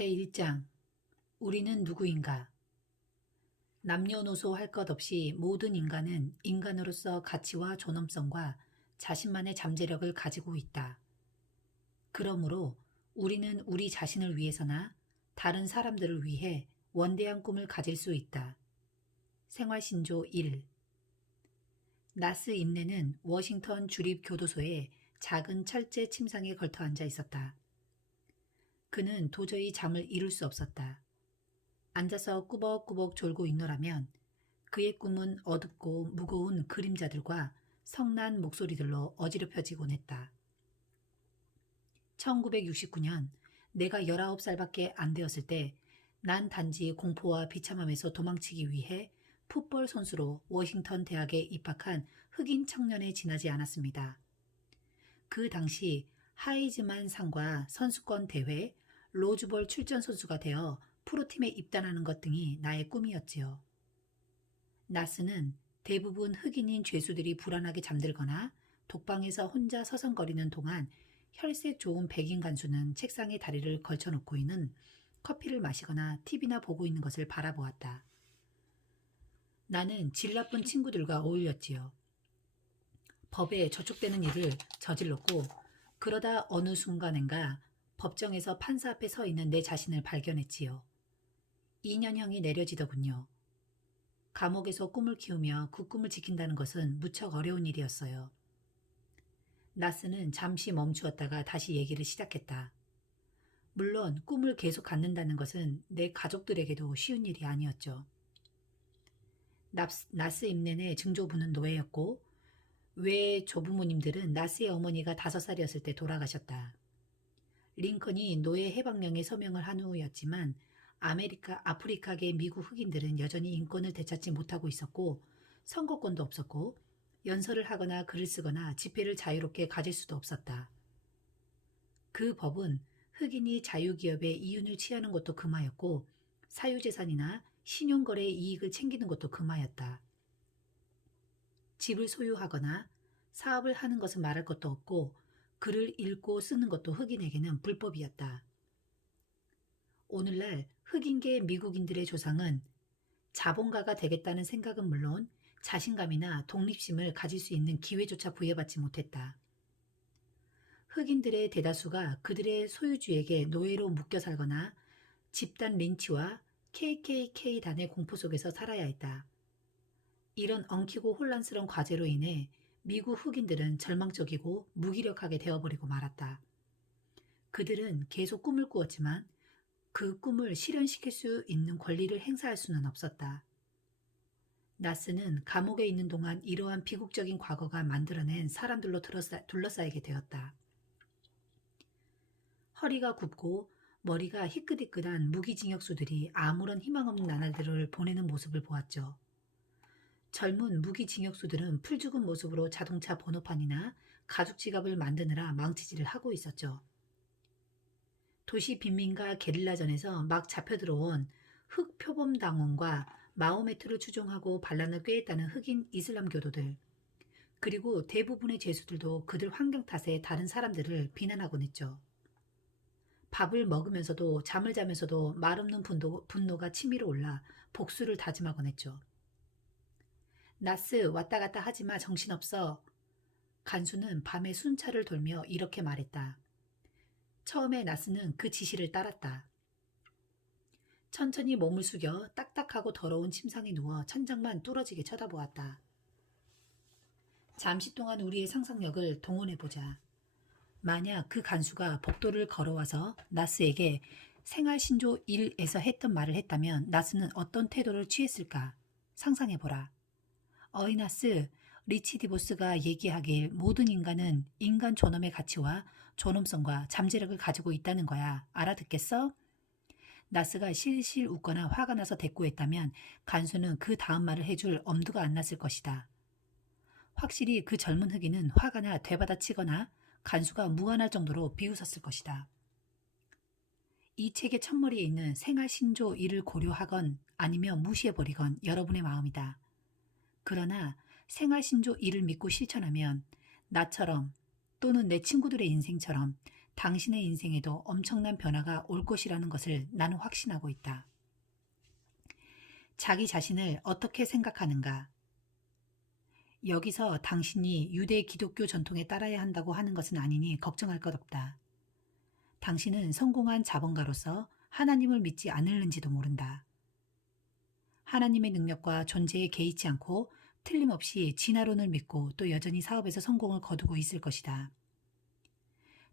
제1장 우리는 누구인가? 남녀노소 할 것 없이 모든 인간은 인간으로서 가치와 존엄성과 자신만의 잠재력을 가지고 있다. 그러므로 우리는 우리 자신을 위해서나 다른 사람들을 위해 원대한 꿈을 가질 수 있다. 생활신조 1. 나스 임내는 워싱턴 주립교도소의 작은 철제 침상에 걸터 앉아 있었다. 그는 도저히 잠을 이룰 수 없었다. 앉아서 꾸벅꾸벅 졸고 있노라면 그의 꿈은 어둡고 무거운 그림자들과 성난 목소리들로 어지럽혀지곤 했다. 1969년 내가 19살밖에 안 되었을 때 난 단지 공포와 비참함에서 도망치기 위해 풋볼 선수로 워싱턴 대학에 입학한 흑인 청년에 지나지 않았습니다. 그 당시 하이즈만 상과 선수권 대회, 로즈볼 출전 선수가 되어 프로팀에 입단하는 것 등이 나의 꿈이었지요. 나스는 대부분 흑인인 죄수들이 불안하게 잠들거나 독방에서 혼자 서성거리는 동안 혈색 좋은 백인 간수는 책상에 다리를 걸쳐놓고 있는 커피를 마시거나 TV나 보고 있는 것을 바라보았다. 나는 질 나쁜 친구들과 어울렸지요. 법에 저촉되는 일을 저질렀고 그러다 어느 순간인가 법정에서 판사 앞에 서 있는 내 자신을 발견했지요. 2년형이 내려지더군요. 감옥에서 꿈을 키우며 그 꿈을 지킨다는 것은 무척 어려운 일이었어요. 나스는 잠시 멈추었다가 다시 얘기를 시작했다. 물론 꿈을 계속 갖는다는 것은 내 가족들에게도 쉬운 일이 아니었죠. 나스 임넨의 증조부는 노예였고 외 조부모님들은 나스의 어머니가 5살이었을 때 돌아가셨다. 링컨이 노예 해방령에 서명을 한 후였지만 아프리카계 미국 흑인들은 여전히 인권을 되찾지 못하고 있었고 선거권도 없었고 연설을 하거나 글을 쓰거나 집회를 자유롭게 가질 수도 없었다. 그 법은 흑인이 자유기업의 이윤을 취하는 것도 금하였고 사유재산이나 신용거래의 이익을 챙기는 것도 금하였다. 집을 소유하거나 사업을 하는 것은 말할 것도 없고 글을 읽고 쓰는 것도 흑인에게는 불법이었다. 오늘날 흑인계 미국인들의 조상은 자본가가 되겠다는 생각은 물론 자신감이나 독립심을 가질 수 있는 기회조차 부여받지 못했다. 흑인들의 대다수가 그들의 소유주에게 노예로 묶여 살거나 집단 린치와 KKK단의 공포 속에서 살아야 했다. 이런 엉키고 혼란스러운 과제로 인해 미국 흑인들은 절망적이고 무기력하게 되어버리고 말았다. 그들은 계속 꿈을 꾸었지만 그 꿈을 실현시킬 수 있는 권리를 행사할 수는 없었다. 나스는 감옥에 있는 동안 이러한 비극적인 과거가 만들어낸 사람들로 둘러싸이게 되었다. 허리가 굽고 머리가 희끗희끗한 무기징역수들이 아무런 희망 없는 나날들을 보내는 모습을 보았죠. 젊은 무기징역수들은 풀죽은 모습으로 자동차 번호판이나 가죽 지갑을 만드느라 망치질을 하고 있었죠. 도시 빈민가 게릴라전에서 막 잡혀들어온 흑표범당원과 마호메트를 추종하고 반란을 꾀했다는 흑인 이슬람 교도들, 그리고 대부분의 죄수들도 그들 환경 탓에 다른 사람들을 비난하곤 했죠. 밥을 먹으면서도 잠을 자면서도 말없는 분노가 치밀어 올라 복수를 다짐하곤 했죠. 나스 왔다 갔다 하지마 정신없어. 간수는 밤에 순찰을 돌며 이렇게 말했다. 처음에 나스는 그 지시를 따랐다. 천천히 몸을 숙여 딱딱하고 더러운 침상에 누워 천장만 뚫어지게 쳐다보았다. 잠시 동안 우리의 상상력을 동원해보자. 만약 그 간수가 복도를 걸어와서 나스에게 생활신조 1에서 했던 말을 했다면 나스는 어떤 태도를 취했을까? 상상해보라. 어이 나스, 리치 디보스가 얘기하길 모든 인간은 인간 존엄의 가치와 존엄성과 잠재력을 가지고 있다는 거야. 알아듣겠어? 나스가 실실 웃거나 화가 나서 대꾸했다면 간수는 그 다음 말을 해줄 엄두가 안 났을 것이다. 확실히 그 젊은 흑인은 화가 나 되받아치거나 간수가 무안할 정도로 비웃었을 것이다. 이 책의 첫머리에 있는 생활신조 1을 고려하건 아니면 무시해버리건 여러분의 마음이다. 그러나 생활신조 1을 믿고 실천하면 나처럼 또는 내 친구들의 인생처럼 당신의 인생에도 엄청난 변화가 올 것이라는 것을 나는 확신하고 있다. 자기 자신을 어떻게 생각하는가? 여기서 당신이 유대 기독교 전통에 따라야 한다고 하는 것은 아니니 걱정할 것 없다. 당신은 성공한 자본가로서 하나님을 믿지 않을는지도 모른다. 하나님의 능력과 존재에 개의치 않고 틀림없이 진화론을 믿고 또 여전히 사업에서 성공을 거두고 있을 것이다.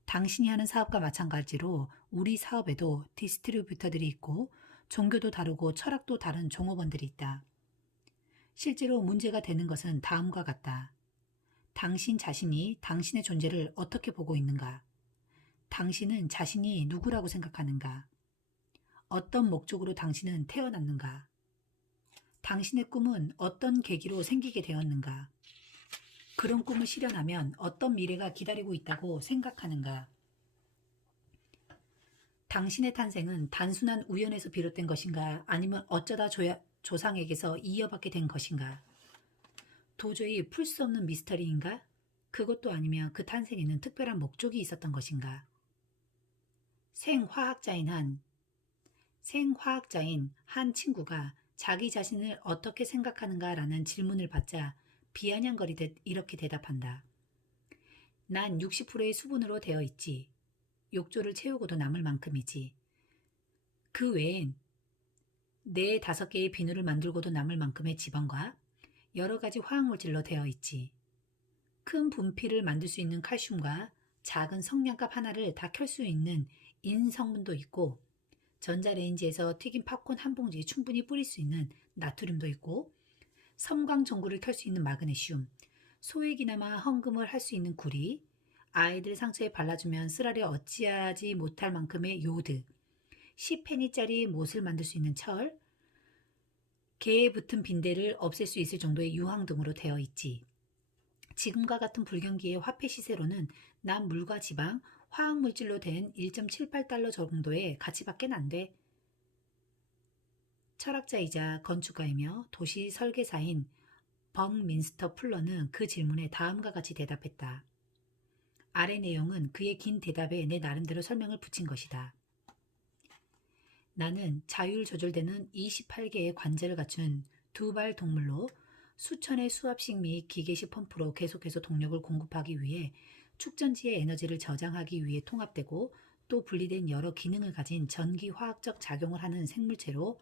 당신이 하는 사업과 마찬가지로 우리 사업에도 디스트리뷰터들이 있고 종교도 다르고 철학도 다른 종업원들이 있다. 실제로 문제가 되는 것은 다음과 같다. 당신 자신이 당신의 존재를 어떻게 보고 있는가? 당신은 자신이 누구라고 생각하는가? 어떤 목적으로 당신은 태어났는가? 당신의 꿈은 어떤 계기로 생기게 되었는가? 그런 꿈을 실현하면 어떤 미래가 기다리고 있다고 생각하는가? 당신의 탄생은 단순한 우연에서 비롯된 것인가? 아니면 어쩌다 조상에게서 이어받게 된 것인가? 도저히 풀 수 없는 미스터리인가? 그것도 아니면 그 탄생에는 특별한 목적이 있었던 것인가? 생화학자인 한 친구가 자기 자신을 어떻게 생각하는가라는 질문을 받자 비아냥거리듯 이렇게 대답한다. 난 60%의 수분으로 되어 있지. 욕조를 채우고도 남을 만큼이지. 그 외엔 4, 5개의 비누를 만들고도 남을 만큼의 지방과 여러 가지 화학물질로 되어 있지. 큰 분필을 만들 수 있는 칼슘과 작은 성냥갑 하나를 다 켤 수 있는 인 성분도 있고 전자레인지에서 튀긴 팝콘 한 봉지에 충분히 뿌릴 수 있는 나트륨도 있고 섬광 전구를 켤 수 있는 마그네슘, 소액이나마 헝금을 할 수 있는 구리, 아이들 상처에 발라주면 쓰라려 어찌하지 못할 만큼의 요드, 10페니짜리 못을 만들 수 있는 철, 개에 붙은 빈대를 없앨 수 있을 정도의 유황 등으로 되어 있지. 지금과 같은 불경기의 화폐 시세로는 난 물과 지방, 화학물질로 된 1.78달러 정도의 가치밖에 안 돼. 철학자이자 건축가이며 도시 설계사인 벅민스터 풀러는 그 질문에 다음과 같이 대답했다. 아래 내용은 그의 긴 대답에 내 나름대로 설명을 붙인 것이다. 나는 자율 조절되는 28개의 관절을 갖춘 두발 동물로 수천의 수압식 및 기계식 펌프로 계속해서 동력을 공급하기 위해 축전지의 에너지를 저장하기 위해 통합되고 또 분리된 여러 기능을 가진 전기화학적 작용을 하는 생물체로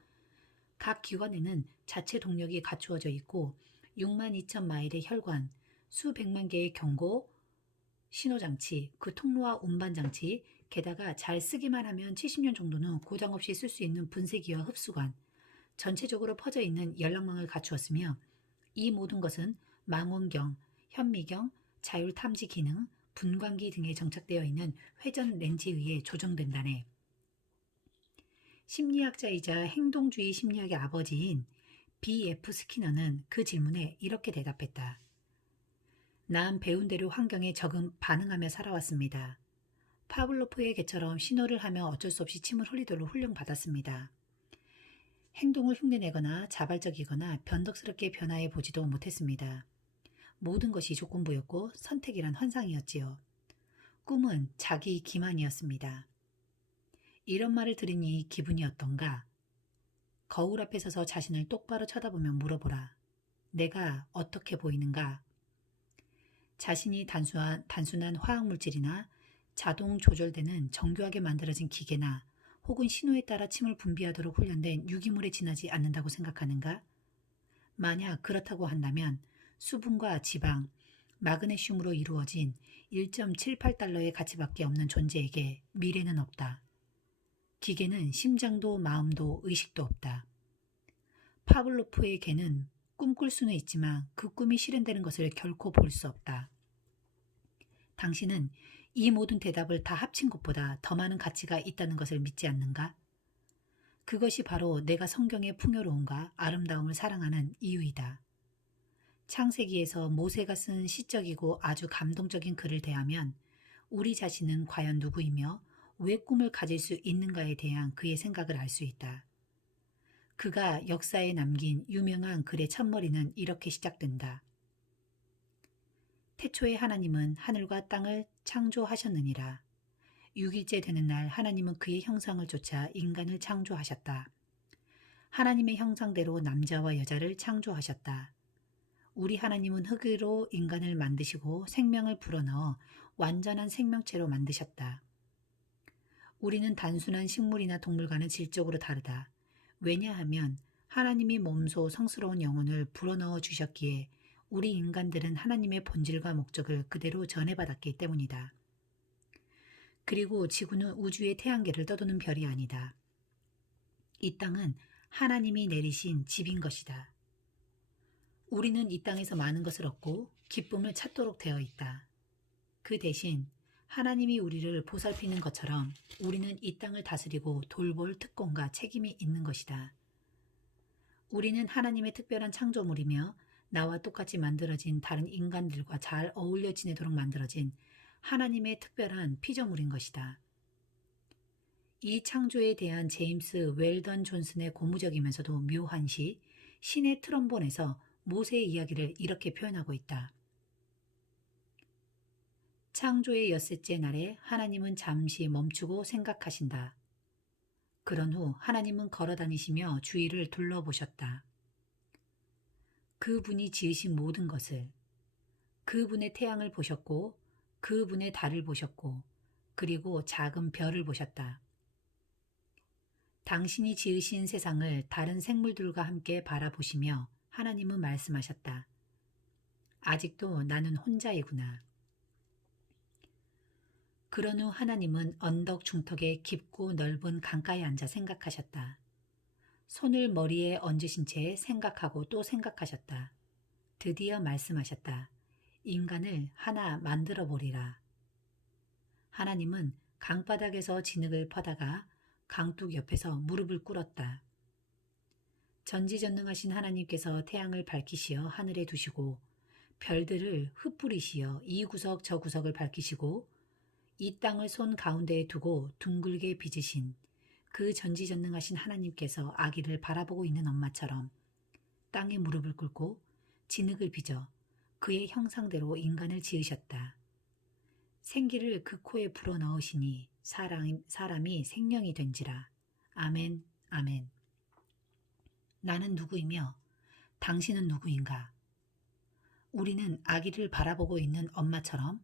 각 기관에는 자체 동력이 갖추어져 있고 6만 2천 마일의 혈관, 수백만 개의 경고, 신호장치, 그 통로와 운반장치, 게다가 잘 쓰기만 하면 70년 정도는 고장 없이 쓸 수 있는 분쇄기와 흡수관, 전체적으로 퍼져 있는 연락망을 갖추었으며 이 모든 것은 망원경, 현미경, 자율탐지 기능, 분광기 등에 정착되어 있는 회전 렌즈에 의해 조정된다네. 심리학자이자 행동주의 심리학의 아버지인 B.F. 스키너는 그 질문에 이렇게 대답했다. 난 배운 대로 환경에 반응하며 살아왔습니다. 파블로프의 개처럼 신호를 하며 어쩔 수 없이 침을 흘리도록 훈련받았습니다. 행동을 흉내내거나 자발적이거나 변덕스럽게 변화해 보지도 못했습니다. 모든 것이 조건부였고 선택이란 환상이었지요. 꿈은 자기 기만이었습니다. 이런 말을 들으니 기분이 어떤가? 거울 앞에 서서 자신을 똑바로 쳐다보며 물어보라. 내가 어떻게 보이는가? 자신이 단순한 화학물질이나 자동 조절되는 정교하게 만들어진 기계나 혹은 신호에 따라 침을 분비하도록 훈련된 유기물에 지나지 않는다고 생각하는가? 만약 그렇다고 한다면 수분과 지방, 마그네슘으로 이루어진 1.78달러의 가치밖에 없는 존재에게 미래는 없다. 기계는 심장도 마음도 의식도 없다. 파블로프의 개는 꿈꿀 수는 있지만 그 꿈이 실현되는 것을 결코 볼 수 없다. 당신은 이 모든 대답을 다 합친 것보다 더 많은 가치가 있다는 것을 믿지 않는가? 그것이 바로 내가 성경의 풍요로움과 아름다움을 사랑하는 이유이다. 창세기에서 모세가 쓴 시적이고 아주 감동적인 글을 대하면 우리 자신은 과연 누구이며 왜 꿈을 가질 수 있는가에 대한 그의 생각을 알 수 있다. 그가 역사에 남긴 유명한 글의 첫머리는 이렇게 시작된다. 태초에 하나님은 하늘과 땅을 창조하셨느니라. 6일째 되는 날 하나님은 그의 형상을 쫓아 인간을 창조하셨다. 하나님의 형상대로 남자와 여자를 창조하셨다. 우리 하나님은 흙으로 인간을 만드시고 생명을 불어넣어 완전한 생명체로 만드셨다. 우리는 단순한 식물이나 동물과는 질적으로 다르다. 왜냐하면 하나님이 몸소 성스러운 영혼을 불어넣어 주셨기에 우리 인간들은 하나님의 본질과 목적을 그대로 전해받았기 때문이다. 그리고 지구는 우주의 태양계를 떠도는 별이 아니다. 이 땅은 하나님이 내리신 집인 것이다. 우리는 이 땅에서 많은 것을 얻고 기쁨을 찾도록 되어 있다. 그 대신 하나님이 우리를 보살피는 것처럼 우리는 이 땅을 다스리고 돌볼 특권과 책임이 있는 것이다. 우리는 하나님의 특별한 창조물이며 나와 똑같이 만들어진 다른 인간들과 잘 어울려 지내도록 만들어진 하나님의 특별한 피조물인 것이다. 이 창조에 대한 제임스 웰던 존슨의 고무적이면서도 묘한 시 신의 트럼본에서 모세의 이야기를 이렇게 표현하고 있다. 창조의 엿새째 날에 하나님은 잠시 멈추고 생각하신다. 그런 후 하나님은 걸어 다니시며 주위를 둘러보셨다. 그분이 지으신 모든 것을, 그분의 태양을 보셨고 그분의 달을 보셨고 그리고 작은 별을 보셨다. 당신이 지으신 세상을 다른 생물들과 함께 바라보시며 하나님은 말씀하셨다. 아직도 나는 혼자이구나. 그런 후 하나님은 언덕 중턱의 깊고 넓은 강가에 앉아 생각하셨다. 손을 머리에 얹으신 채 생각하고 또 생각하셨다. 드디어 말씀하셨다. 인간을 하나 만들어 보리라. 하나님은 강바닥에서 진흙을 퍼다가 강둑 옆에서 무릎을 꿇었다. 전지전능하신 하나님께서 태양을 밝히시어 하늘에 두시고 별들을 흩뿌리시어 이 구석 저 구석을 밝히시고 이 땅을 손 가운데에 두고 둥글게 빚으신 그 전지전능하신 하나님께서 아기를 바라보고 있는 엄마처럼 땅에 무릎을 꿇고 진흙을 빚어 그의 형상대로 인간을 지으셨다. 생기를 그 코에 불어넣으시니 사람이 생명이 된지라. 아멘, 아멘. 나는 누구이며 당신은 누구인가? 우리는 아기를 바라보고 있는 엄마처럼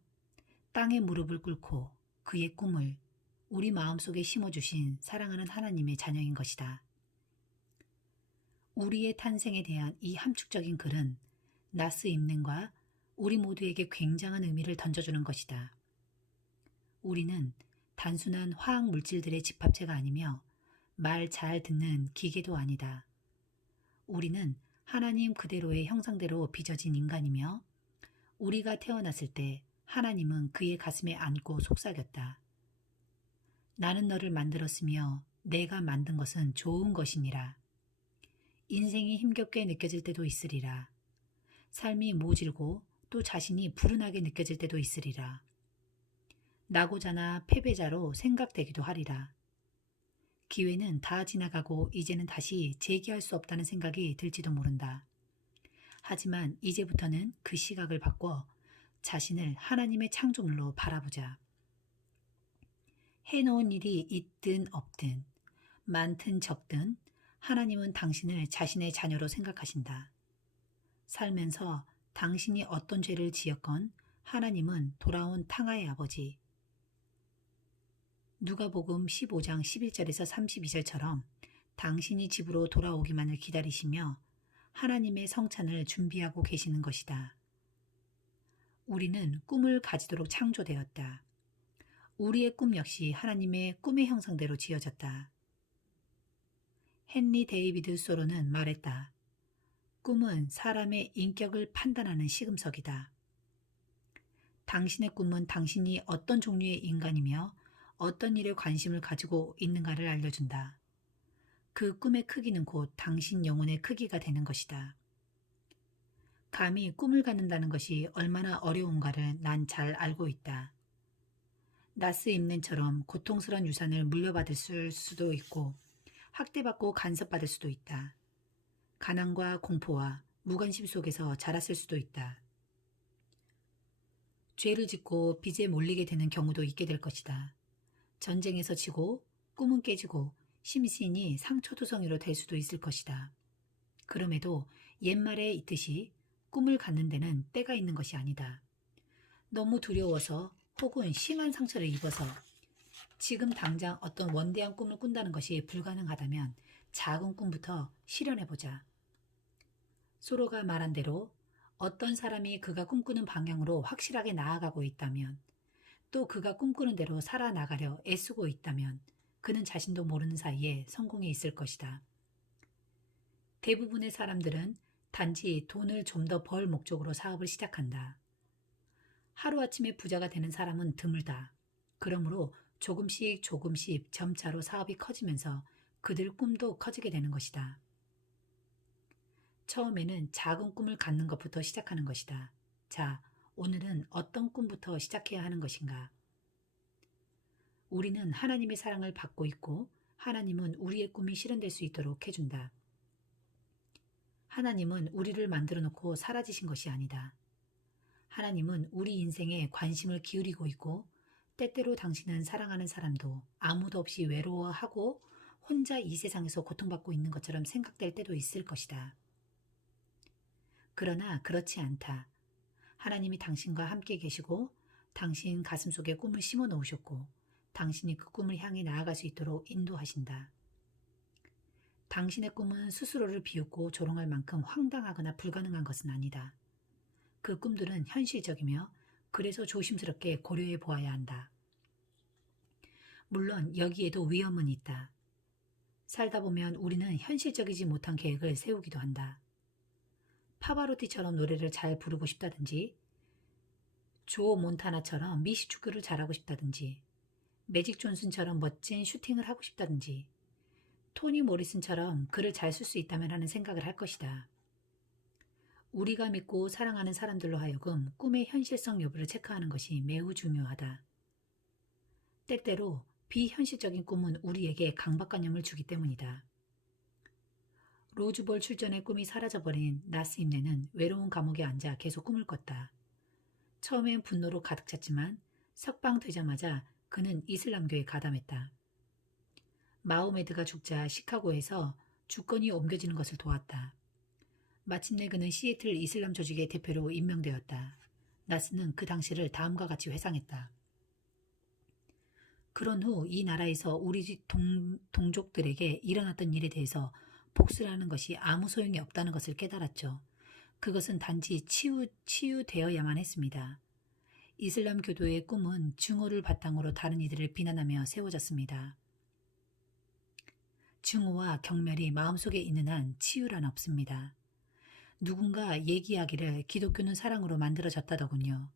땅에 무릎을 꿇고 그의 꿈을 우리 마음속에 심어주신 사랑하는 하나님의 자녀인 것이다. 우리의 탄생에 대한 이 함축적인 글은 나스 임넨과 우리 모두에게 굉장한 의미를 던져주는 것이다. 우리는 단순한 화학 물질들의 집합체가 아니며 말 잘 듣는 기계도 아니다. 우리는 하나님 그대로의 형상대로 빚어진 인간이며 우리가 태어났을 때 하나님은 그의 가슴에 안고 속삭였다. 나는 너를 만들었으며 내가 만든 것은 좋은 것이니라. 인생이 힘겹게 느껴질 때도 있으리라. 삶이 모질고 또 자신이 불운하게 느껴질 때도 있으리라. 나고자나 패배자로 생각되기도 하리라. 기회는 다 지나가고 이제는 다시 재기할 수 없다는 생각이 들지도 모른다. 하지만 이제부터는 그 시각을 바꿔 자신을 하나님의 창조물로 바라보자. 해놓은 일이 있든 없든 많든 적든 하나님은 당신을 자신의 자녀로 생각하신다. 살면서 당신이 어떤 죄를 지었건 하나님은 돌아온 탕아의 아버지. 누가복음 15장 11절에서 32절처럼 당신이 집으로 돌아오기만을 기다리시며 하나님의 성찬을 준비하고 계시는 것이다. 우리는 꿈을 가지도록 창조되었다. 우리의 꿈 역시 하나님의 꿈의 형상대로 지어졌다. 헨리 데이비드 소로는 말했다. 꿈은 사람의 인격을 판단하는 시금석이다. 당신의 꿈은 당신이 어떤 종류의 인간이며 어떤 일에 관심을 가지고 있는가를 알려준다. 그 꿈의 크기는 곧 당신 영혼의 크기가 되는 것이다. 감히 꿈을 갖는다는 것이 얼마나 어려운가를 난 잘 알고 있다. 나스 임넨처럼 고통스러운 유산을 물려받을 수도 있고 학대받고 간섭받을 수도 있다. 가난과 공포와 무관심 속에서 자랐을 수도 있다. 죄를 짓고 빚에 몰리게 되는 경우도 있게 될 것이다. 전쟁에서 지고 꿈은 깨지고 심신이 상처투성이로 될 수도 있을 것이다. 그럼에도 옛말에 있듯이 꿈을 갖는 데는 때가 있는 것이 아니다. 너무 두려워서 혹은 심한 상처를 입어서 지금 당장 어떤 원대한 꿈을 꾼다는 것이 불가능하다면 작은 꿈부터 실현해보자. 소로가 말한 대로 어떤 사람이 그가 꿈꾸는 방향으로 확실하게 나아가고 있다면, 또 그가 꿈꾸는 대로 살아나가려 애쓰고 있다면 그는 자신도 모르는 사이에 성공해 있을 것이다. 대부분의 사람들은 단지 돈을 좀 더 벌 목적으로 사업을 시작한다. 하루아침에 부자가 되는 사람은 드물다. 그러므로 조금씩 조금씩 점차로 사업이 커지면서 그들 꿈도 커지게 되는 것이다. 처음에는 작은 꿈을 갖는 것부터 시작하는 것이다. 자, 오늘은 어떤 꿈부터 시작해야 하는 것인가? 우리는 하나님의 사랑을 받고 있고 하나님은 우리의 꿈이 실현될 수 있도록 해준다. 하나님은 우리를 만들어 놓고 사라지신 것이 아니다. 하나님은 우리 인생에 관심을 기울이고 있고 때때로 당신은 사랑하는 사람도 아무도 없이 외로워하고 혼자 이 세상에서 고통받고 있는 것처럼 생각될 때도 있을 것이다. 그러나 그렇지 않다. 하나님이 당신과 함께 계시고 당신 가슴속에 꿈을 심어 놓으셨고 당신이 그 꿈을 향해 나아갈 수 있도록 인도하신다. 당신의 꿈은 스스로를 비웃고 조롱할 만큼 황당하거나 불가능한 것은 아니다. 그 꿈들은 현실적이며 그래서 조심스럽게 고려해 보아야 한다. 물론 여기에도 위험은 있다. 살다 보면 우리는 현실적이지 못한 계획을 세우기도 한다. 파바로티처럼 노래를 잘 부르고 싶다든지, 조 몬타나처럼 미식축구를 잘하고 싶다든지, 매직 존슨처럼 멋진 슈팅을 하고 싶다든지, 토니 모리슨처럼 글을 잘 쓸 수 있다면 하는 생각을 할 것이다. 우리가 믿고 사랑하는 사람들로 하여금 꿈의 현실성 여부를 체크하는 것이 매우 중요하다. 때때로 비현실적인 꿈은 우리에게 강박관념을 주기 때문이다. 로즈볼 출전의 꿈이 사라져버린 나스 임네는 외로운 감옥에 앉아 계속 꿈을 꿨다. 처음엔 분노로 가득 찼지만 석방되자마자 그는 이슬람교에 가담했다. 마호메드가 죽자 시카고에서 주권이 옮겨지는 것을 도왔다. 마침내 그는 시애틀 이슬람 조직의 대표로 임명되었다. 나스는 그 당시를 다음과 같이 회상했다. 그런 후 이 나라에서 우리 동족들에게 일어났던 일에 대해서 복수라는 것이 아무 소용이 없다는 것을 깨달았죠. 그것은 단지 치유되어야만 했습니다. 이슬람 교도의 꿈은 증오를 바탕으로 다른 이들을 비난하며 세워졌습니다. 증오와 경멸이 마음속에 있는 한 치유란 없습니다. 누군가 얘기하기를 기독교는 사랑으로 만들어졌다더군요.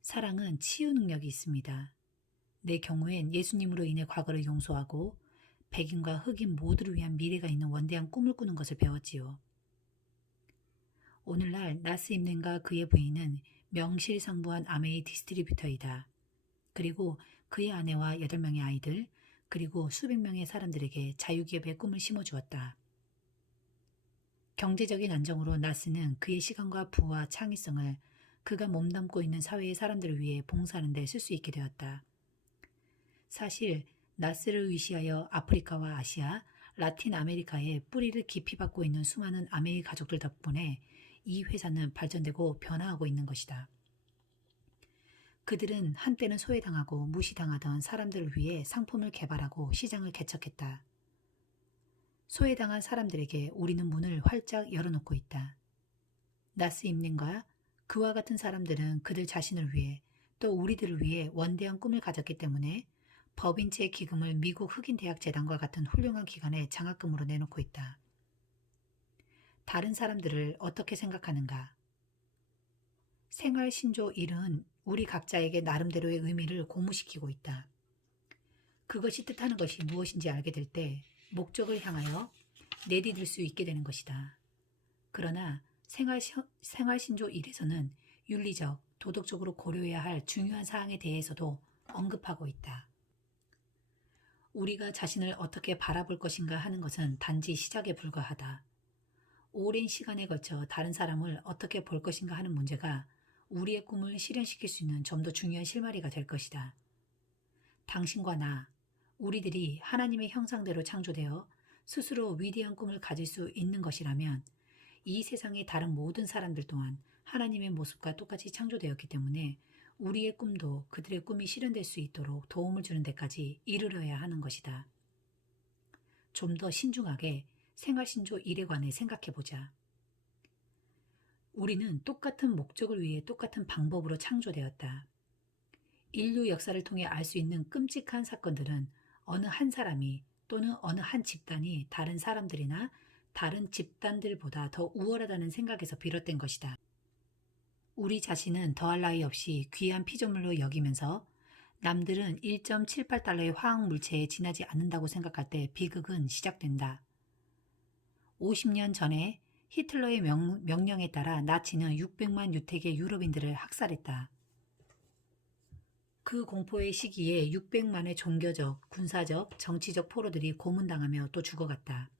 사랑은 치유 능력이 있습니다. 내 경우엔 예수님으로 인해 과거를 용서하고 백인과 흑인 모두를 위한 미래가 있는 원대한 꿈을 꾸는 것을 배웠지요. 오늘날 나스 임넨과 그의 부인은 명실상부한 아메이 디스트리뷰터이다. 그리고 그의 아내와 8명의 아이들, 그리고 수백 명의 사람들에게 자유기업의 꿈을 심어주었다. 경제적인 안정으로 나스는 그의 시간과 부와 창의성을 그가 몸담고 있는 사회의 사람들을 위해 봉사하는 데 쓸 수 있게 되었다. 사실 나스를 위시하여 아프리카와 아시아, 라틴 아메리카에 뿌리를 깊이 받고 있는 수많은 아메이 가족들 덕분에 이 회사는 발전되고 변화하고 있는 것이다. 그들은 한때는 소외당하고 무시당하던 사람들을 위해 상품을 개발하고 시장을 개척했다. 소외당한 사람들에게 우리는 문을 활짝 열어놓고 있다. 나스 임넨과 그와 같은 사람들은 그들 자신을 위해 또 우리들을 위해 원대한 꿈을 가졌기 때문에 법인체 기금을 미국 흑인대학재단과 같은 훌륭한 기관에 장학금으로 내놓고 있다. 다른 사람들을 어떻게 생각하는가? 생활신조 1은 우리 각자에게 나름대로의 의미를 고무시키고 있다. 그것이 뜻하는 것이 무엇인지 알게 될 때 목적을 향하여 내디딜 수 있게 되는 것이다. 그러나 생활신조 1에서는 윤리적, 도덕적으로 고려해야 할 중요한 사항에 대해서도 언급하고 있다. 우리가 자신을 어떻게 바라볼 것인가 하는 것은 단지 시작에 불과하다. 오랜 시간에 걸쳐 다른 사람을 어떻게 볼 것인가 하는 문제가 우리의 꿈을 실현시킬 수 있는 좀 더 중요한 실마리가 될 것이다. 당신과 나, 우리들이 하나님의 형상대로 창조되어 스스로 위대한 꿈을 가질 수 있는 것이라면 이 세상의 다른 모든 사람들 또한 하나님의 모습과 똑같이 창조되었기 때문에 우리의 꿈도 그들의 꿈이 실현될 수 있도록 도움을 주는 데까지 이르러야 하는 것이다. 좀 더 신중하게 생활신조 1에 관해 생각해보자. 우리는 똑같은 목적을 위해 똑같은 방법으로 창조되었다. 인류 역사를 통해 알 수 있는 끔찍한 사건들은 어느 한 사람이 또는 어느 한 집단이 다른 사람들이나 다른 집단들보다 더 우월하다는 생각에서 비롯된 것이다. 우리 자신은 더할 나위 없이 귀한 피조물로 여기면서 남들은 1.78달러의 화학 물체에 지나지 않는다고 생각할 때 비극은 시작된다. 50년 전에 히틀러의 명령에 따라 나치는 600만 유택의 유럽인들을 학살했다. 그 공포의 시기에 600만의 종교적, 군사적, 정치적 포로들이 고문당하며 또 죽어갔다.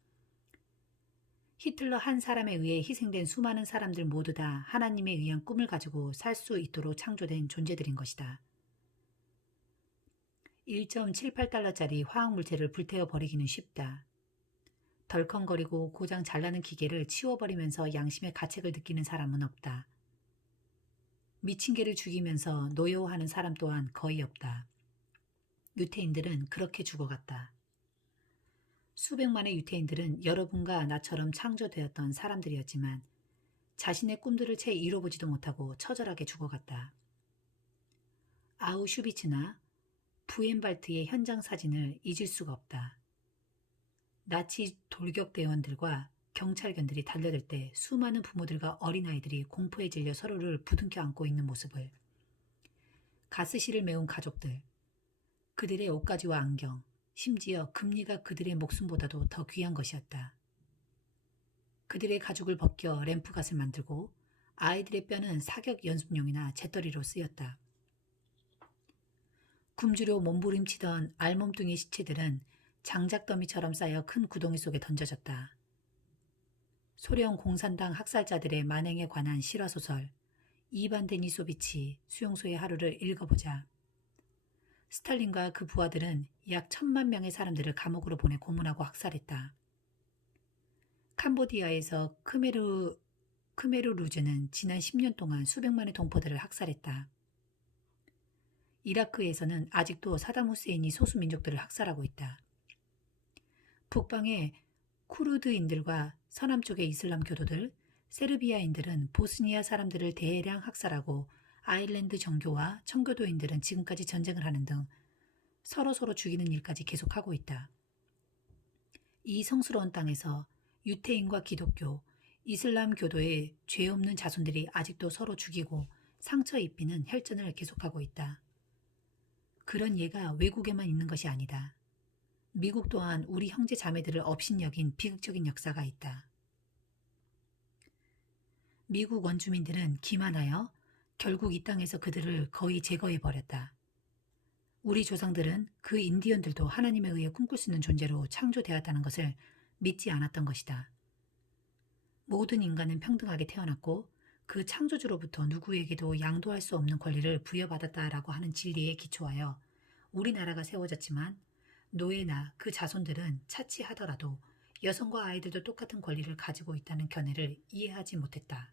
히틀러 한 사람에 의해 희생된 수많은 사람들 모두 다 하나님에 의한 꿈을 가지고 살 수 있도록 창조된 존재들인 것이다. 1.78달러짜리 화학물체를 불태워 버리기는 쉽다. 덜컹거리고 고장 잘나는 기계를 치워버리면서 양심의 가책을 느끼는 사람은 없다. 미친 개를 죽이면서 노여워하는 사람 또한 거의 없다. 유태인들은 그렇게 죽어갔다. 수백만의 유태인들은 여러분과 나처럼 창조되었던 사람들이었지만 자신의 꿈들을 채 이뤄보지도 못하고 처절하게 죽어갔다. 아우슈비츠나 부엔발트의 현장 사진을 잊을 수가 없다. 나치 돌격대원들과 경찰견들이 달려들 때 수많은 부모들과 어린아이들이 공포에 질려 서로를 부둥켜 안고 있는 모습을, 가스실을 메운 가족들, 그들의 옷가지와 안경, 심지어 금리가 그들의 목숨보다도 더 귀한 것이었다. 그들의 가죽을 벗겨 램프갓을 만들고 아이들의 뼈는 사격 연습용이나 재떨이로 쓰였다. 굶주려 몸부림치던 알몸뚱이 시체들은 장작더미처럼 쌓여 큰 구덩이 속에 던져졌다. 소련 공산당 학살자들의 만행에 관한 실화소설 이반 데니소비치 수용소의 하루를 읽어보자. 스탈린과 그 부하들은 약 1000만 명의 사람들을 감옥으로 보내 고문하고 학살했다. 캄보디아에서 크메르루즈는 지난 10년 동안 수백만의 동포들을 학살했다. 이라크에서는 아직도 사담 후세인이 소수민족들을 학살하고 있다. 북방의 쿠르드인들과 서남 쪽의 이슬람 교도들, 세르비아인들은 보스니아 사람들을 대량 학살하고 아일랜드 정교와 청교도인들은 지금까지 전쟁을 하는 등 서로 죽이는 일까지 계속하고 있다. 이 성스러운 땅에서 유태인과 기독교, 이슬람 교도의 죄 없는 자손들이 아직도 서로 죽이고 상처 입히는 혈전을 계속하고 있다. 그런 예가 외국에만 있는 것이 아니다. 미국 또한 우리 형제 자매들을 업신여긴 비극적인 역사가 있다. 미국 원주민들은 기만하여 결국 이 땅에서 그들을 거의 제거해버렸다. 우리 조상들은 그 인디언들도 하나님에 의해 꿈꿀 수 있는 존재로 창조되었다는 것을 믿지 않았던 것이다. 모든 인간은 평등하게 태어났고 그 창조주로부터 누구에게도 양도할 수 없는 권리를 부여받았다라고 하는 진리에 기초하여 우리나라가 세워졌지만 노예나 그 자손들은 차치하더라도 여성과 아이들도 똑같은 권리를 가지고 있다는 견해를 이해하지 못했다.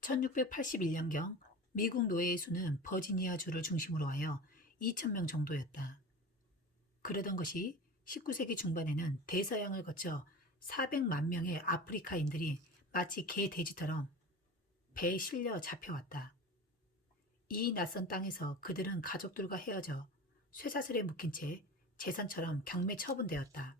1681년경 미국 노예의 수는 버지니아주를 중심으로 하여 2,000명 정도였다. 그러던 것이 19세기 중반에는 대서양을 거쳐 400만 명의 아프리카인들이 마치 개 돼지처럼 배에 실려 잡혀왔다. 이 낯선 땅에서 그들은 가족들과 헤어져 쇠사슬에 묶인 채 재산처럼 경매 처분되었다.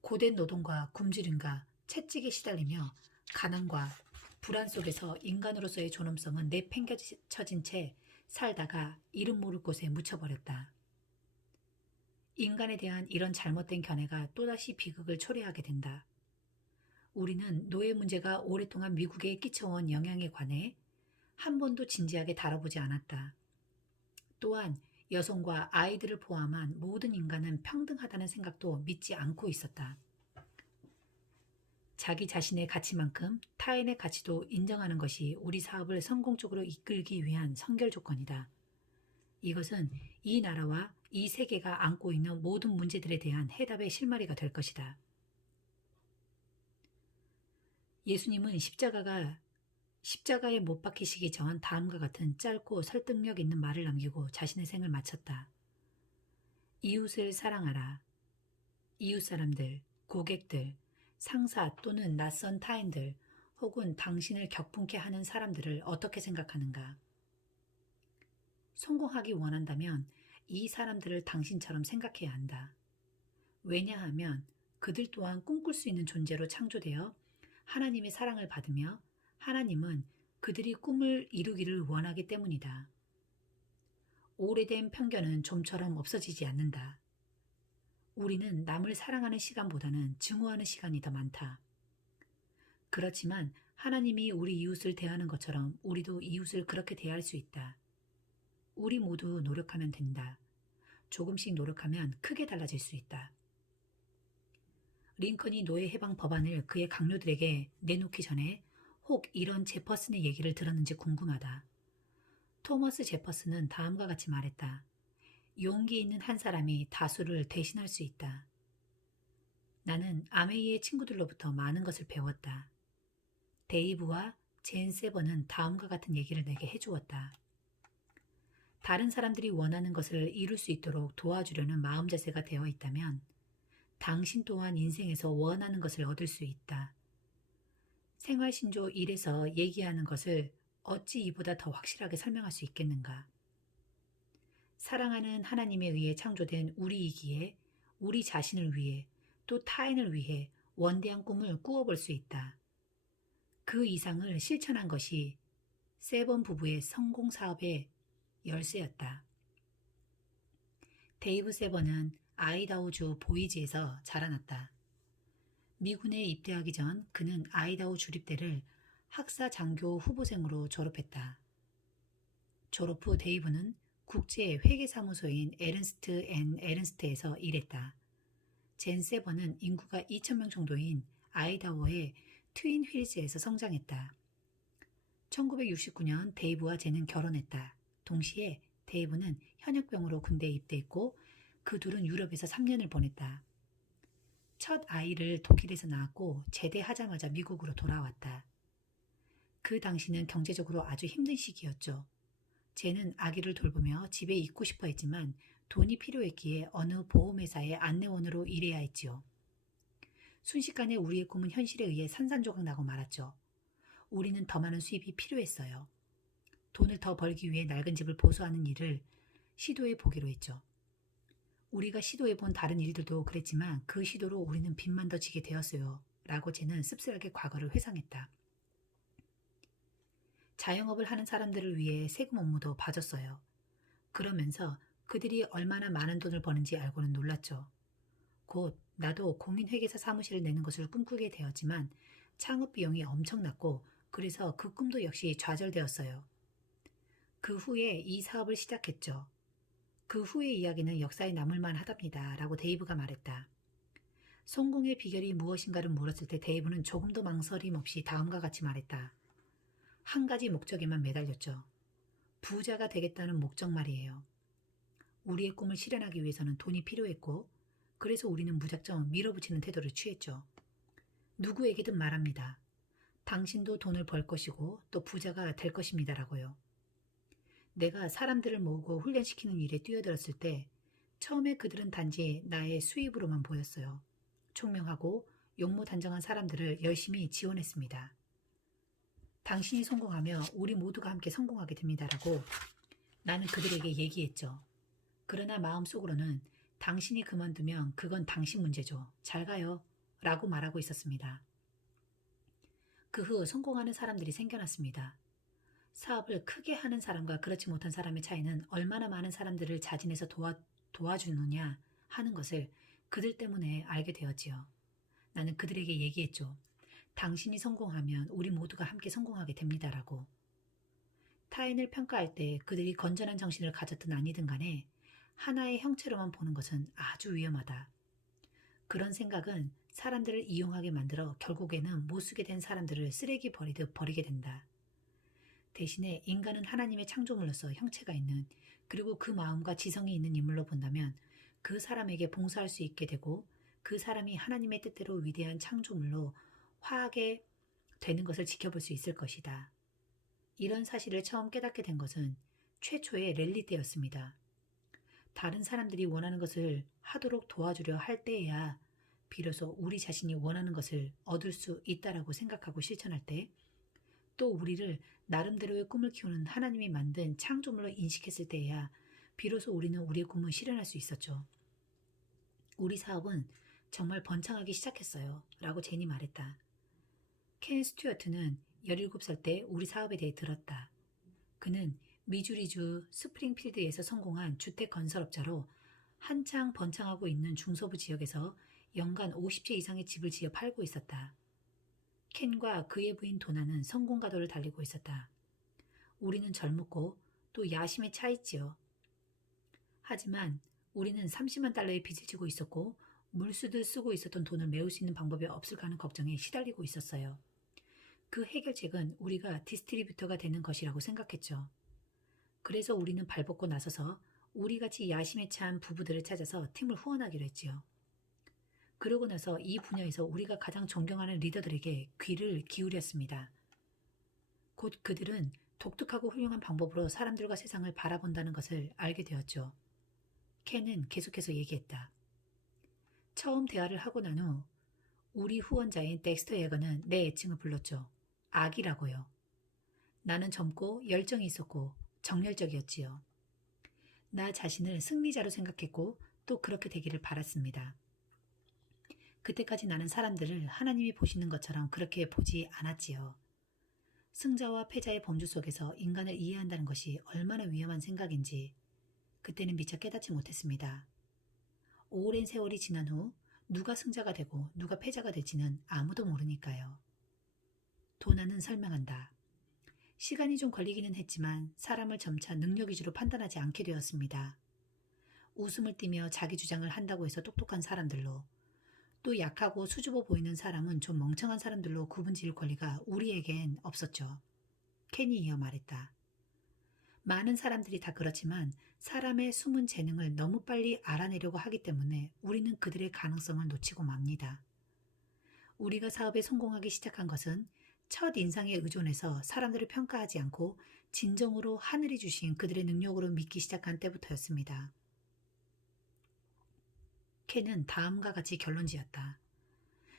고된 노동과 굶주림과 채찍에 시달리며 가난과 불안 속에서 인간으로서의 존엄성은 내팽겨쳐진 채 살다가 이름 모를 곳에 묻혀버렸다. 인간에 대한 이런 잘못된 견해가 또다시 비극을 초래하게 된다. 우리는 노예 문제가 오랫동안 미국에 끼쳐온 영향에 관해 한 번도 진지하게 다뤄보지 않았다. 또한 여성과 아이들을 포함한 모든 인간은 평등하다는 생각도 믿지 않고 있었다. 자기 자신의 가치만큼 타인의 가치도 인정하는 것이 우리 사업을 성공적으로 이끌기 위한 선결 조건이다. 이것은 이 나라와 이 세계가 안고 있는 모든 문제들에 대한 해답의 실마리가 될 것이다. 예수님은 십자가에 못 박히시기 전 다음과 같은 짧고 설득력 있는 말을 남기고 자신의 생을 마쳤다. 이웃을 사랑하라. 이웃 사람들, 고객들, 상사 또는 낯선 타인들 혹은 당신을 격분케 하는 사람들을 어떻게 생각하는가? 성공하기 원한다면 이 사람들을 당신처럼 생각해야 한다. 왜냐하면 그들 또한 꿈꿀 수 있는 존재로 창조되어 하나님의 사랑을 받으며 하나님은 그들이 꿈을 이루기를 원하기 때문이다. 오래된 편견은 좀처럼 없어지지 않는다. 우리는 남을 사랑하는 시간보다는 증오하는 시간이 더 많다. 그렇지만 하나님이 우리 이웃을 대하는 것처럼 우리도 이웃을 그렇게 대할 수 있다. 우리 모두 노력하면 된다. 조금씩 노력하면 크게 달라질 수 있다. 링컨이 노예 해방 법안을 그의 강요들에게 내놓기 전에 혹 이런 제퍼슨의 얘기를 들었는지 궁금하다. 토머스 제퍼슨은 다음과 같이 말했다. 용기 있는 한 사람이 다수를 대신할 수 있다. 나는 아메이의 친구들로부터 많은 것을 배웠다. 데이브와 젠 세번은 다음과 같은 얘기를 내게 해주었다. 다른 사람들이 원하는 것을 이룰 수 있도록 도와주려는 마음 자세가 되어 있다면 당신 또한 인생에서 원하는 것을 얻을 수 있다. 생활신조 1에서 얘기하는 것을 어찌 이보다 더 확실하게 설명할 수 있겠는가? 사랑하는 하나님에 의해 창조된 우리이기에 우리 자신을 위해 또 타인을 위해 원대한 꿈을 꾸어볼 수 있다. 그 이상을 실천한 것이 세번 부부의 성공 사업의 열쇠였다. 데이브 세번은 아이다호주 보이지에서 자라났다. 미군에 입대하기 전 그는 아이다호 주립대를 학사 장교 후보생으로 졸업했다. 졸업 후 데이브는 국제 회계사무소인 에른스트 앤 에른스트에서 일했다. 젠 세번은 인구가 2,000명 정도인 아이다호의 트윈 힐즈에서 성장했다. 1969년 데이브와 젠은 결혼했다. 동시에 데이브는 현역병으로 군대에 입대했고 그 둘은 유럽에서 3년을 보냈다. 첫 아이를 독일에서 낳았고 제대하자마자 미국으로 돌아왔다. 그 당시는 경제적으로 아주 힘든 시기였죠. 젠은 아기를 돌보며 집에 있고 싶어 했지만 돈이 필요했기에 어느 보험회사의 안내원으로 일해야 했지요. 순식간에 우리의 꿈은 현실에 의해 산산조각 나고 말았죠. 우리는 더 많은 수입이 필요했어요. 돈을 더 벌기 위해 낡은 집을 보수하는 일을 시도해 보기로 했죠. 우리가 시도해 본 다른 일들도 그랬지만 그 시도로 우리는 빚만 더 지게 되었어요. 라고 쟤는 씁쓸하게 과거를 회상했다. 자영업을 하는 사람들을 위해 세금 업무도 봐줬어요. 그러면서 그들이 얼마나 많은 돈을 버는지 알고는 놀랐죠. 곧 나도 공인회계사 사무실을 내는 것을 꿈꾸게 되었지만 창업 비용이 엄청났고 그래서 그 꿈도 역시 좌절되었어요. 그 후에 이 사업을 시작했죠. 그 후의 이야기는 역사에 남을 만하답니다. 라고 데이브가 말했다. 성공의 비결이 무엇인가를 물었을 때 데이브는 조금도 망설임 없이 다음과 같이 말했다. 한 가지 목적에만 매달렸죠. 부자가 되겠다는 목적 말이에요. 우리의 꿈을 실현하기 위해서는 돈이 필요했고 그래서 우리는 무작정 밀어붙이는 태도를 취했죠. 누구에게든 말합니다. 당신도 돈을 벌 것이고 또 부자가 될 것입니다라고요. 내가 사람들을 모으고 훈련시키는 일에 뛰어들었을 때 처음에 그들은 단지 나의 수입으로만 보였어요. 총명하고 용모단정한 사람들을 열심히 지원했습니다. 당신이 성공하며 우리 모두가 함께 성공하게 됩니다라고 나는 그들에게 얘기했죠. 그러나 마음속으로는 당신이 그만두면 그건 당신 문제죠. 잘 가요. 라고 말하고 있었습니다. 그 후 성공하는 사람들이 생겨났습니다. 사업을 크게 하는 사람과 그렇지 못한 사람의 차이는 얼마나 많은 사람들을 자진해서 도와주느냐 하는 것을 그들 때문에 알게 되었지요. 나는 그들에게 얘기했죠. 당신이 성공하면 우리 모두가 함께 성공하게 됩니다라고. 타인을 평가할 때 그들이 건전한 정신을 가졌든 아니든 간에 하나의 형체로만 보는 것은 아주 위험하다. 그런 생각은 사람들을 이용하게 만들어 결국에는 못쓰게 된 사람들을 쓰레기 버리듯 버리게 된다. 대신에 인간은 하나님의 창조물로서 형체가 있는, 그리고 그 마음과 지성이 있는 인물로 본다면 그 사람에게 봉사할 수 있게 되고, 그 사람이 하나님의 뜻대로 위대한 창조물로 화하게 되는 것을 지켜볼 수 있을 것이다. 이런 사실을 처음 깨닫게 된 것은 최초의 랠리 때였습니다. 다른 사람들이 원하는 것을 하도록 도와주려 할 때에야 비로소 우리 자신이 원하는 것을 얻을 수 있다라고 생각하고 실천할 때, 또 우리를 나름대로의 꿈을 키우는 하나님이 만든 창조물로 인식했을 때에야 비로소 우리는 우리의 꿈을 실현할 수 있었죠. 우리 사업은 정말 번창하기 시작했어요. 라고 제니 말했다. 켄 스튜어트는 17살 때 우리 사업에 대해 들었다. 그는 미주리주 스프링필드에서 성공한 주택 건설업자로 한창 번창하고 있는 중서부 지역에서 연간 50채 이상의 집을 지어 팔고 있었다. 켄과 그의 부인 도나는 성공가도를 달리고 있었다. 우리는 젊었고 또 야심에 차 있지요. 하지만 우리는 30만 달러의 빚을 지고 있었고 물수들 쓰고 있었던 돈을 메울 수 있는 방법이 없을까 하는 걱정에 시달리고 있었어요. 그 해결책은 우리가 디스트리뷰터가 되는 것이라고 생각했죠. 그래서 우리는 발벗고 나서서 우리같이 야심에 찬 부부들을 찾아서 팀을 후원하기로 했지요. 그러고 나서 이 분야에서 우리가 가장 존경하는 리더들에게 귀를 기울였습니다. 곧 그들은 독특하고 훌륭한 방법으로 사람들과 세상을 바라본다는 것을 알게 되었죠. 켄은 계속해서 얘기했다. 처음 대화를 하고 난 후 우리 후원자인 덱스터 예거는 내 애칭을 불렀죠. 악이라고요. 나는 젊고 열정이 있었고 정열적이었지요. 나 자신을 승리자로 생각했고 또 그렇게 되기를 바랐습니다. 그때까지 나는 사람들을 하나님이 보시는 것처럼 그렇게 보지 않았지요. 승자와 패자의 범주 속에서 인간을 이해한다는 것이 얼마나 위험한 생각인지 그때는 미처 깨닫지 못했습니다. 오랜 세월이 지난 후 누가 승자가 되고 누가 패자가 될지는 아무도 모르니까요. 도나는 설명한다. 시간이 좀 걸리기는 했지만 사람을 점차 능력 위주로 판단하지 않게 되었습니다. 웃음을 띠며 자기 주장을 한다고 해서 똑똑한 사람들로, 또 약하고 수줍어 보이는 사람은 좀 멍청한 사람들로 구분 지을 권리가 우리에겐 없었죠. 켄이 이어 말했다. 많은 사람들이 다 그렇지만 사람의 숨은 재능을 너무 빨리 알아내려고 하기 때문에 우리는 그들의 가능성을 놓치고 맙니다. 우리가 사업에 성공하기 시작한 것은 첫 인상에 의존해서 사람들을 평가하지 않고 진정으로 하늘이 주신 그들의 능력으로 믿기 시작한 때부터였습니다. 켄은 다음과 같이 결론지었다.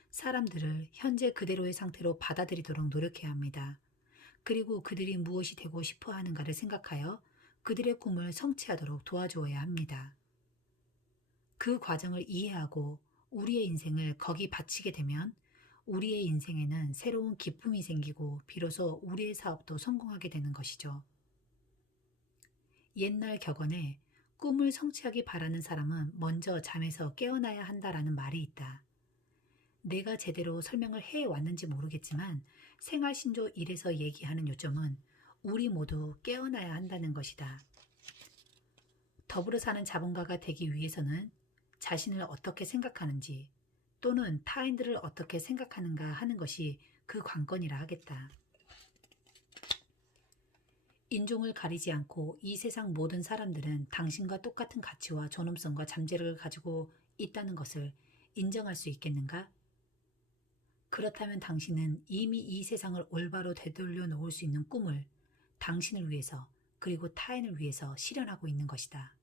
사람들을 현재 그대로의 상태로 받아들이도록 노력해야 합니다. 그리고 그들이 무엇이 되고 싶어 하는가를 생각하여 그들의 꿈을 성취하도록 도와주어야 합니다. 그 과정을 이해하고 우리의 인생을 거기 바치게 되면 우리의 인생에는 새로운 기쁨이 생기고 비로소 우리의 사업도 성공하게 되는 것이죠. 옛날 격언에 꿈을 성취하기 바라는 사람은 먼저 잠에서 깨어나야 한다라는 말이 있다. 내가 제대로 설명을 해왔는지 모르겠지만 생활신조 1에서 얘기하는 요점은 우리 모두 깨어나야 한다는 것이다. 더불어 사는 자본가가 되기 위해서는 자신을 어떻게 생각하는지 또는 타인들을 어떻게 생각하는가 하는 것이 그 관건이라 하겠다. 인종을 가리지 않고 이 세상 모든 사람들은 당신과 똑같은 가치와 존엄성과 잠재력을 가지고 있다는 것을 인정할 수 있겠는가? 그렇다면 당신은 이미 이 세상을 올바로 되돌려 놓을 수 있는 꿈을 당신을 위해서 그리고 타인을 위해서 실현하고 있는 것이다.